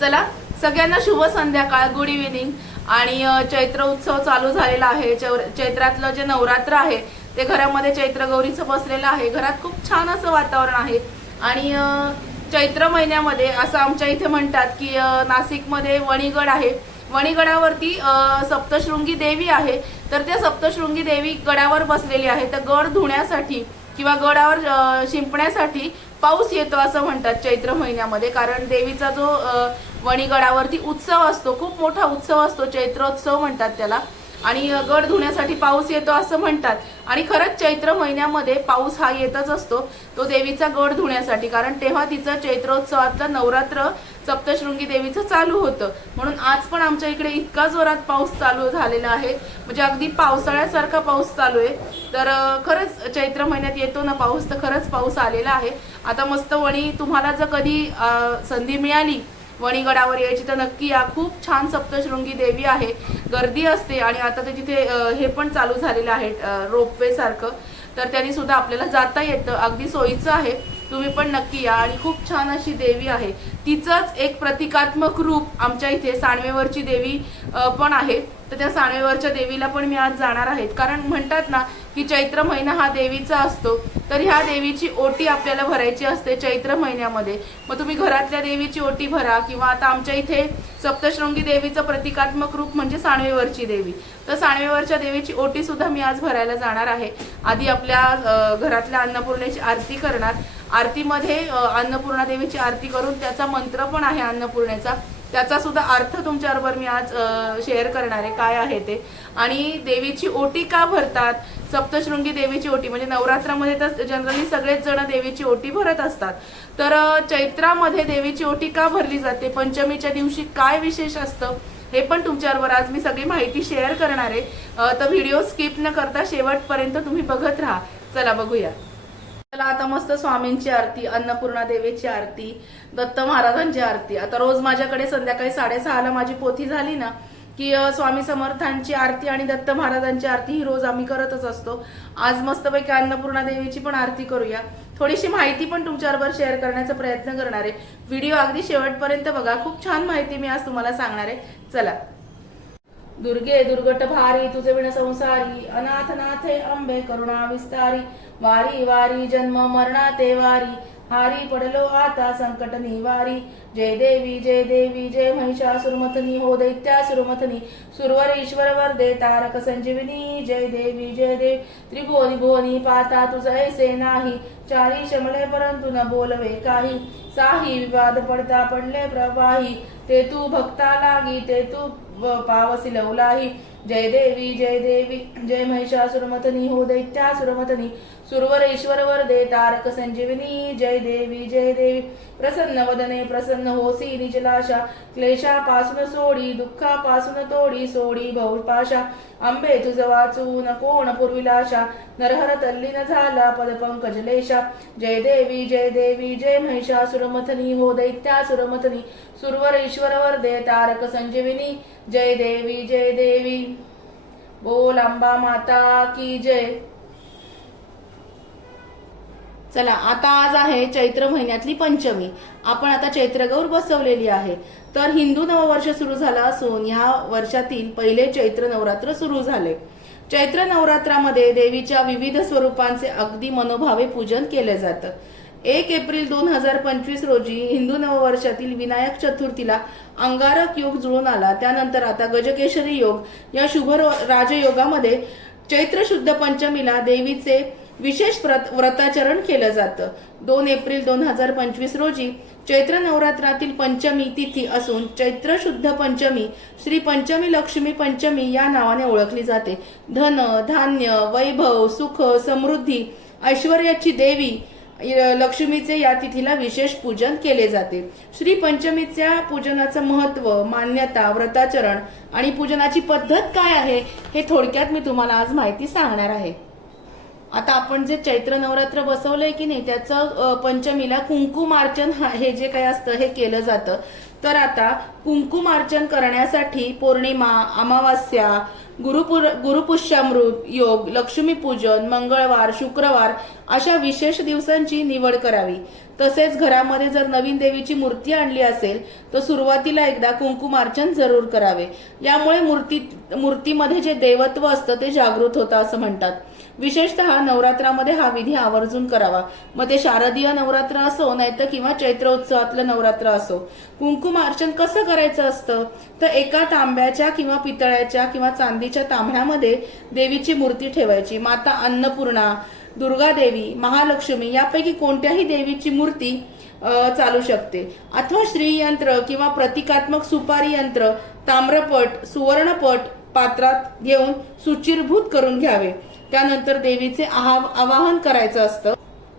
चला सगळ्यांना शुभ संध्याकाळ गुड इव्हिनिंग आणि चैत्र उत्सव चालू झालेला आहे. चैत्रातलं जे नवरात्र आहे ते घरामध्ये चैत्र गौरीचं बसलेलं आहे. घरात खूप छान असं वातावरण आहे. आणि चैत्र महिन्यामध्ये असं आमच्या इथे म्हणतात की नाशिकमध्ये वणीगड आहे. वणीगडावरती सप्तशृंगी देवी आहे. तर त्या सप्तशृंगी देवी गडावर बसलेली आहे. तर गड धुण्यासाठी किंवा गडावर शिंपण्यासाठी पाऊस येतो असं म्हणतात चैत्र महिन्यामध्ये. कारण देवीचा जो वणीगडावरती उत्सव असतो. खूप मोठा उत्सव असतो. चैत्रोत्सव म्हणतात त्याला. आणि गड धुण्यासाठी पाऊस येतो असं म्हणतात. आणि खरंच चैत्र महिन्यामध्ये पाऊस हा येतच असतो. तो देवीचा गड धुण्यासाठी. कारण तेव्हा तिचं चैत्रोत्सवातलं नवरात्र सप्तशृंगी देवीचं चालू होतं. म्हणून आज पण आमच्या इकडे इतका जोरात पाऊस चालू झालेला आहे. म्हणजे अगदी पावसाळ्यासारखा पाऊस चालू आहे. तर खरंच चैत्र महिन्यात येतो ना पाऊस तर खरंच पाऊस आलेला आहे. आता मस्त वणी तुम्हाला जर कधी संधी मिळाली वणीगडावर यायची. तर नक्की या. खूप छान सप्तशृंगी देवी आहे. गर्दी असते आणि आता ते तिथे हे पण चालू झालेलं आहे रोपवे सारखं तर त्यांनी सुद्धा आपल्याला जाता येतं. अगदी सोयीचं आहे. तुम्ही पण नक्की या. आणि खूप छान अशी देवी आहे. तिचंच एक प्रतिकात्मक रूप आमच्या इथे सानवेवरची देवी पण आहे. तर त्या सानवेवरच्या देवीला पण मी आज जाणार आहेत. कारण म्हणतात ना की चैत्र महिना हा देवीचा असतो तर ह्या देवीची ओटी आपल्याला भरायची असते चैत्र महिन्यामध्ये. मग तुम्ही घरातल्या देवीची ओटी भरा किंवा आता आमच्या इथे सप्तशृंगी देवीचं प्रतिकात्मक रूप म्हणजे साणवेवरची देवी. तर साणवेवरच्या देवीची ओटी सुद्धा मी आज भरायला जाणार आहे. आधी आपल्या घरातल्या अन्नपूर्णेची आरती करणार. आरतीमध्ये अन्नपूर्णा देवीची आरती करून त्याचा मंत्र पण आहे अन्नपूर्णेचा. त्याचा सुद्धा अर्थ तुमच्याबरोबर मी आज शेअर करणार आहे काय आहे ते. आणि देवीची ओटी का भरतात? सप्तशृंगी देवीची ओटी म्हणजे नवरात्रामध्ये तर जनरली सगळेच जण देवीची ओटी भरत असतात. तर चैत्रामध्ये देवीची ओटी का भरली जाते? पंचमीच्या दिवशी काय विशेष असतं? हे पण तुमच्याबरोबर आज मी सगळी माहिती शेअर करणार आहे. तर व्हिडिओ स्किप न करता शेवटपर्यंत तुम्ही बघत राहा. चला बघूया. चला आता मस्त स्वामींची आरती अन्नपूर्णा देवीची आरती दत्त महाराजांची आरती. आता रोज माझ्याकडे संध्याकाळी साडेसहाला माझी पोथी झाली ना की स्वामी समर्थांची आरती आणि दत्त महाराजांची आरती ही रोज आम्ही करतच असतो. आज मस्तपैकी अन्नपूर्णा देवीची पण आरती करूया. थोडीशी माहिती पण तुमच्याबरोबर शेअर करण्याचा प्रयत्न करणार आहे. व्हिडिओ अगदी शेवटपर्यंत बघा. खूप छान माहिती मी आज तुम्हाला सांगणार आहे. चला. दुर्गे दुर्गट भारी तुझे विण संसारी अनाथ नाथे अंबे करुणा विस्तारी वारी वारी जन्म मरणा ते वारी हारी पडलो आता संकट निवारी. जय देवी जय देवी जय महिषासुरमथनी हो दैत्यासुरमथनी सुरवर ईश्वर वर्दे तारक संजीवनी जय देवी जय देव. त्रिभुवनी भुवनी पाता तुझ ऐसे नाही चारी शमले परंतु न बोलवे काही. साही विवाद पडता पडले प्रवाही ते तू भक्ता लागी ते तू व पावसी लवलाही जय देवी जय देवी जय महिषासुरमथनी हो दैत्यासुरमतनी सुरवर ईश्वर वरदे तारक संजीवनी जय देवी जय देवी प्रसन्न वदने प्रसन्न होसी निजलाशा क्लेशापासून सोडी दुःखापासून तोडी सोडी बहुपाशा आंबे तुझ वाचून कोण पूर्विलाशा नरहर तल्लीन झाला पदपंकजलेशा जय देवी जय देवी जय महिषासुरमथनी हो दैत्यासुरमथनी सुरवर ईश्वर वरदे तारक संजीविनी जय देवी जय देवी बोल अंबा माता की जय. चला आता आज आहे चैत्र महिन्यातली पंचमी. आपण आता चैत्रगौर बसवलेली आहे. तर हिंदू नववर्ष सुरू झालं असून ह्या वर्षातील पहिले चैत्र नवरात्र सुरू झाले. चैत्र नवरात्रामध्ये देवीच्या विविध स्वरूपांचे अगदी मनोभावे पूजन केले जातं. एक एप्रिल दोन हजार पंचवीस रोजी हिंदू नववर्षातील विनायक चतुर्थीला अंगारक योग जुळून आला. त्यानंतर आता गजकेशरी योग. या शुभ राजयोगामध्ये चैत्र शुद्ध पंचमीला देवीचे विशेष व्रत व्रताचरण केलं जातं. दोन एप्रिल दोन हजार पंचवीस रोजी चैत्र नवरात्रातील पंचमी तिथी असून चैत्र शुद्ध पंचमी श्री पंचमी लक्ष्मी पंचमी या नावाने ओळखली जाते. धन धान्य वैभव सुख समृद्धी ऐश्वर्याची देवी लक्ष्मीचे या तिथीला विशेष पूजन केले जाते. श्री पंचमीच्या पूजनाचं महत्त्व मान्यता व्रताचरण आणि पूजनाची पद्धत काय आहे हे थोडक्यात मी तुम्हाला आज माहिती सांगणार आहे. आता आपण जे चैत्र नवरात्र बसवलंय की नाही त्याचं पंचमीला कुंकुमार्चन हे जे काय असतं हे केलं जातं. तर आता कुंकुमार्चन करण्यासाठी पौर्णिमा अमावास्या गुरुपुर गुरुपुष्यामृत योग लक्ष्मीपूजन मंगळवार शुक्रवार अशा विशेष दिवसांची निवड करावी. तसेच घरामध्ये जर नवीन देवीची मूर्ती आणली असेल तर सुरुवातीला एकदा कुंकुमार्चन जरूर करावे. यामुळे मूर्ती मूर्तीमध्ये जे देवत्व असतं ते जागृत होतं असं म्हणतात. विशेषतः नवरात्रामध्ये हा विधी आवर्जून करावा. मग ते शारदीय नवरात्र असो नाहीतर किंवा चैत्र उत्सवातलं नवरात्र असो. कुंकुम अर्चन कसं करायचं असतं? तर एका तांब्याच्या किंवा पितळ्याच्या किंवा चांदीच्या तांब्यामध्ये देवीची मूर्ती ठेवायची. माता अन्नपूर्णा दुर्गा देवी महालक्ष्मी यापैकी कोणत्याही देवीची मूर्ती चालू शकते. अथवा श्रीयंत्र किंवा प्रतिकात्मक सुपारी यंत्र ताम्रपट सुवर्णपट पात्रात घेऊन सुचिरभूत करून घ्यावे. त्यानंतर देवीचे आहा- आवाहन करायचं असतं.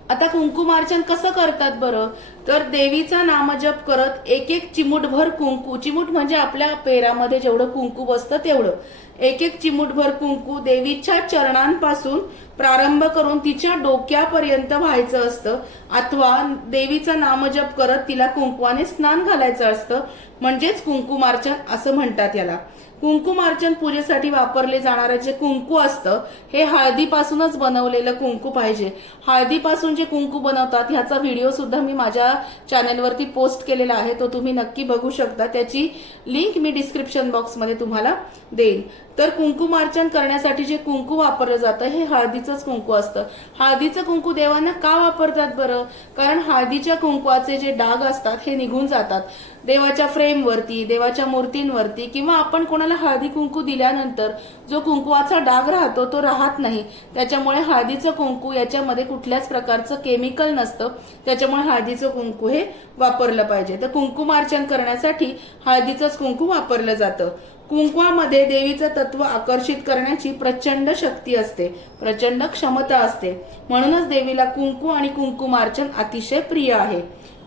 आता कुंकुमार्चन कसं करतात बरं? तर देवीचा नामजप करत एक एक चिमूटभर कुंकू चिमूट म्हणजे आपल्या पेरामध्ये जेवढं कुंकू बसतं तेवढं. एक एक चिमूटभर कुंकू देवीच्या चरणांपासून प्रारंभ करून तिच्या डोक्यापर्यंत व्हायचं असतं. अथवा देवीचा नामजप करत तिला कुंकुवाने स्नान घालायचं असतं. म्हणजेच कुंकुमार्चन असं म्हणतात याला. कुंकुमार्चन पूजेसाठी वापरले जाणारे जे कुंकू असतं हे हळदीपासूनच बनवलेलं कुंकू पाहिजे. हळदीपासून जे कुंकू बनवतात ह्याचा व्हिडिओ सुद्धा मी माझ्या चॅनेलवरती पोस्ट केलेला आहे तो तुम्ही नक्की बघू शकता. त्याची लिंक मी डिस्क्रिप्शन बॉक्समध्ये तुम्हाला देईन. तर कुंकुमार्चन करण्यासाठी जे कुंकू वापरलं जातं हे हळदीचंच कुंकू असतं. हळदीचं कुंकू देवांना का वापरतात बरं? कारण हळदीच्या कुंकवाचे जे डाग असतात हे निघून जातात. देवाच्या फ्रेमवरती देवाच्या मूर्तींवरती किंवा आपण कोणाला हळदी कुंकू दिल्यानंतर जो कुंकुवाचा डाग राहतो तो राहत नाही. त्याच्यामुळे हळदीचं कुंकू याच्यामध्ये कुठल्याच प्रकारचं केमिकल नसतं. त्याच्यामुळे हळदीचं कुंकू हे वापरलं पाहिजे. तर कुंकुमार्चन करण्यासाठी हळदीचंच कुंकू वापरलं जातं. कुंकवामध्ये देवीचं तत्व आकर्षित करण्याची प्रचंड शक्ती असते प्रचंड क्षमता असते. म्हणूनच देवीला कुंकू आणि कुंकुमार्चन अतिशय प्रिय आहे.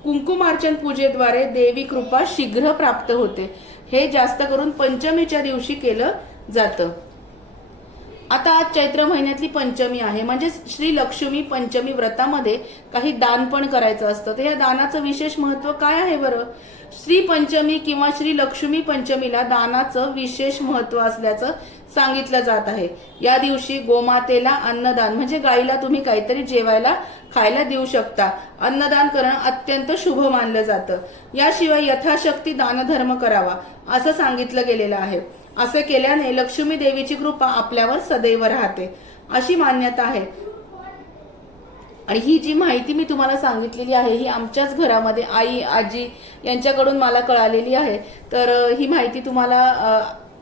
कुंकुमार्चन पूजेद्वारे देवी कृपा शीघ्र प्राप्त होते. हे जास्त करून पंचमीच्या दिवशी केलं जातं. आता आज चैत्र महिन्यातली पंचमी आहे. म्हणजे श्री लक्ष्मी पंचमी व्रतामध्ये काही दान पण करायचं असतं. तर या दानाचं विशेष महत्त्व काय आहे बरं? श्री पंचमी किंवा श्री लक्ष्मी पंचमीला दानाचं विशेष महत्त्व असल्याचं सांगितलं जात आहे. या दिवशी गोमातेला अन्नदान म्हणजे गाईला तुम्ही काहीतरी जेवायला खायला देऊ शकता. अन्नदान करणं अत्यंत शुभ मानलं जातं. याशिवाय यथाशक्ती दानधर्म करावा असं सांगितलं गेलेलं आहे. असं केल्याने लक्ष्मी देवीची कृपा आपल्यावर सदैव राहते. अशी मान्यता आहे. आणि ही जी माहिती मी तुम्हाला सांगितलेली आहे ही आमच्याच घरामध्ये आई आजी यांच्याकडून मला कळालेली आहे. तर ही माहिती तुम्हाला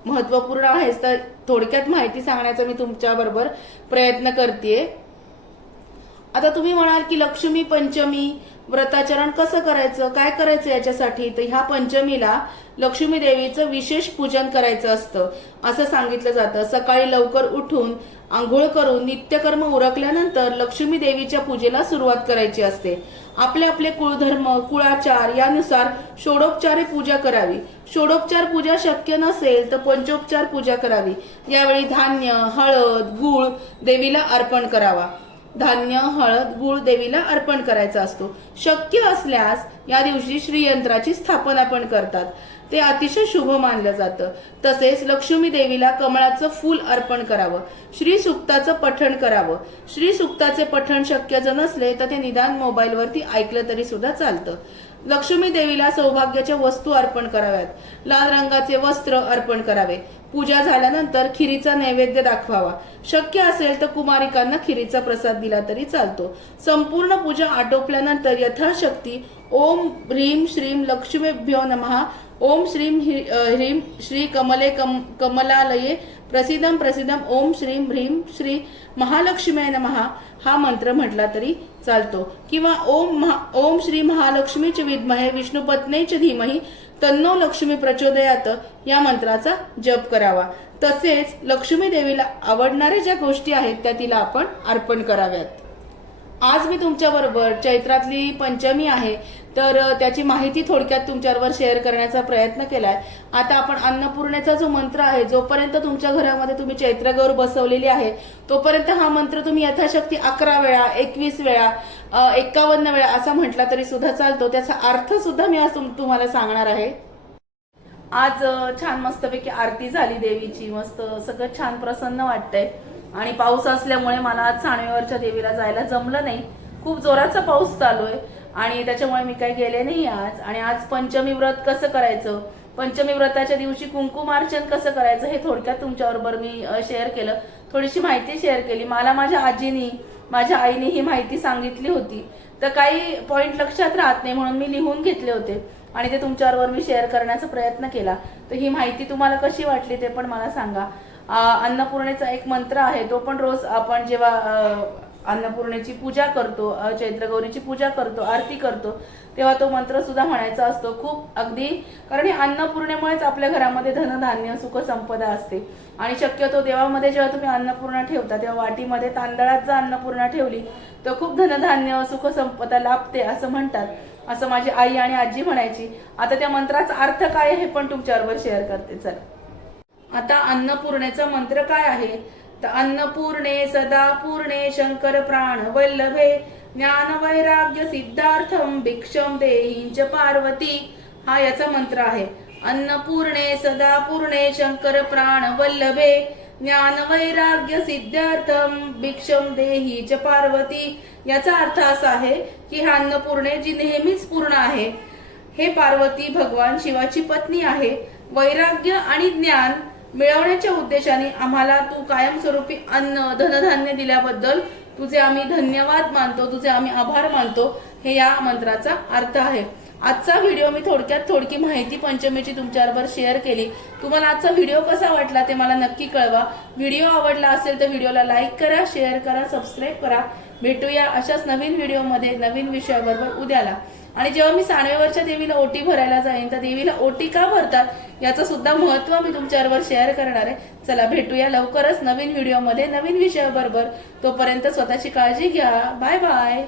महत्त्वपूर्ण आहेच तर थोडक्यात माहिती सांगण्याचा मी तुमच्या बरोबर प्रयत्न करते आता तुम्ही म्हणाल की लक्ष्मी पंचमी व्रताचरण कसं करायचं काय करायचं याच्यासाठी तर ह्या पंचमीला लक्ष्मी देवीचं विशेष पूजन करायचं असतं. असं सांगितलं जातं. सकाळी लवकर उठून आंघोळ करून नित्यकर्म उरकल्यानंतर लक्ष्मी देवीच्या पूजेला सुरुवात करायची असते. आपले आपले कुळधर्म कुळाचार यानुसार षोडोपचारे पूजा करावी. षोडोपचार पूजा शक्य नसेल तर पंचोपचार पूजा करावी. यावेळी धान्य हळद गूळ देवीला अर्पण करावा. धान्य हळद गुळ देवीला अर्पण करायचा असतो. शक्य असल्यास या दिवशी श्रीयंत्राची स्थापना पण करतात. ते अतिशय शुभ मानलं जातं. तसेच लक्ष्मी देवीला कमळाचं फूल अर्पण करावं. श्री सुक्ताचं पठण करावं. श्री सुक्ताचे पठण शक्य जर नसले तर ते निदान मोबाईलवरती ऐकलं तरी सुद्धा चालतं. लक्ष्मी देवीला सौभाग्याच्या वस्तू अर्पण कराव्यात. लाल रंगाचे वस्त्र अर्पण करावे. पूजा झाल्यानंतर खिरीचा नैवेद्य दाखवावा. शक्य असेल तर कुमारिकांना खिरीचा प्रसाद दिला तरी चालतो. संपूर्ण पूजा आटोपल्यानंतर यथाशक्ती ओम ह्रीम श्रीम लक्ष्मीभ्यो नमः. ओम श्रीम हि- ह्रीम श्री कमले कम कमलालये प्रसिद्धम प्रसिद्धम ओम श्रीम ह्रीम श्री महालक्ष्मी महा हा मंत्र म्हटला तरी चालतो. किंवा ओम महा- ओम श्री महालक्ष्मीच विद्महे विष्णुपत्नेच धीमही तन्नो लक्ष्मी प्रचोदयात या मंत्राचा जप करावा. तसेच लक्ष्मी देवीला आवडणाऱ्या ज्या गोष्टी आहेत त्या तिला आपण अर्पण कराव्यात. आज मी तुमच्याबरोबर चैत्रातली पंचमी आहे तर त्याची माहिती थोडक्यात तुमच्यावर शेअर करण्याचा प्रयत्न केलाय. आता आपण अन्नपूर्णेचा जो मंत्र आहे जोपर्यंत तुमच्या घरामध्ये तुम्ही चैत्रगौर बसवलेली आहे तोपर्यंत हा मंत्र तुम्ही यथाशक्ती अकरा वेळा एकवीस वेळा एक्कावन्न वेळा असा म्हटला तरी सुद्धा चालतो. त्याचा अर्थ सुद्धा मी आज तुम्हाला सांगणार आहे. आज छान मस्तपैकी आरती झाली देवीची. मस्त सगळं छान प्रसन्न वाटतंय. आणि पाऊस असल्यामुळे मला आज साणवेवरच्या देवीला जायला जमलं नाही. खूप जोराचा पाऊस चालू आहे. आणि त्याच्यामुळे मी काही गेले नाही आज. आणि आज पंचमी व्रत कसं करायचं? पंचमी व्रताच्या दिवशी कुंकुमार्चन कसं करायचं हे थोडक्यात तुमच्याबरोबर मी शेअर केलं. थोडीशी माहिती शेअर केली. मला माझ्या आजीनी माझ्या आईने ही माहिती सांगितली होती. तर काही पॉईंट लक्षात राहत नाही म्हणून मी लिहून घेतले होते. आणि ते तुमच्याबरोबर मी शेअर करण्याचा प्रयत्न केला. तर ही माहिती तुम्हाला कशी वाटली ते पण मला सांगा. अन्नपूर्णेचा एक मंत्र आहे. तो पण रोज आपण जेव्हा अन्नपूर्णेची पूजा करतो चैत्रगौरीची पूजा करतो आरती करतो तेव्हा तो मंत्र सुद्धा म्हणायचा असतो. खूप अगदी कारण हे अन्नपूर्णेमुळेच आपल्या घरामध्ये धनधान्य सुख संपदा असते. आणि शक्यतो देवामध्ये जेव्हा तुम्ही अन्नपूर्णा ठेवता तेव्हा वाटीमध्ये तांदळात जर अन्नपूर्णा ठेवली तर खूप धनधान्य सुख संपदा लाभते असं म्हणतात. असं माझी आई आणि आजी म्हणायची. आता त्या मंत्राचा अर्थ काय हे पण तुमच्याबरोबर शेअर करते. चल. आता अन्नपूर्णेचा मंत्र काय आहे? अन्नपूर्णे सदा पूर्णे शंकर प्राण वल्लभे ज्ञान वैराग्य सिद्धार्थम भिक्षम देहींच पार्वती. हा याचा मंत्र आहे. अन्नपूर्णे सदा पूर्णे शंकर प्राण वल्लभे ज्ञान वैराग्य सिद्धार्थम भिक्षम देही च पार्वती. याचा अर्थ असा आहे की हा अन्नपूर्णे जी नेहमीच पूर्ण आहे हे पार्वती भगवान शिवाची पत्नी आहे. वैराग्य आणि ज्ञान मिळवण्याच्या उद्देशाने आम्हाला तू कायमस्वरूपी अन्न धनधान्य दिल्याबद्दल तुझे आम्ही धन्यवाद मानतो तुझे आम्ही आभार मानतो हे या मंत्राचा अर्थ आहे. आजचा व्हिडिओ मी थोडक्यात थोडकी माहिती पंचमीची तुमच्याबरोबर शेअर केली. तुम्हाला आजचा व्हिडिओ कसा वाटला ते मला नक्की कळवा. व्हिडिओ आवडला असेल तर व्हिडिओला लाईक करा शेअर करा सबस्क्राईब करा. भेटूया अशाच नवीन व्हिडिओमध्ये नवीन विषयाबरोबर उद्याला. आणि जेव्हा मी सानवेवरच्या देवीला ओटी भरायला जाईन तर देवीला ओटी का भरतात? याचं सुद्धा महत्त्व मी तुमच्याबरोबर शेअर करणार आहे. चला भेटूया लवकरच नवीन व्हिडिओमध्ये नवीन विषयाबरोबर. तोपर्यंत स्वतःची काळजी घ्या. Bye bye.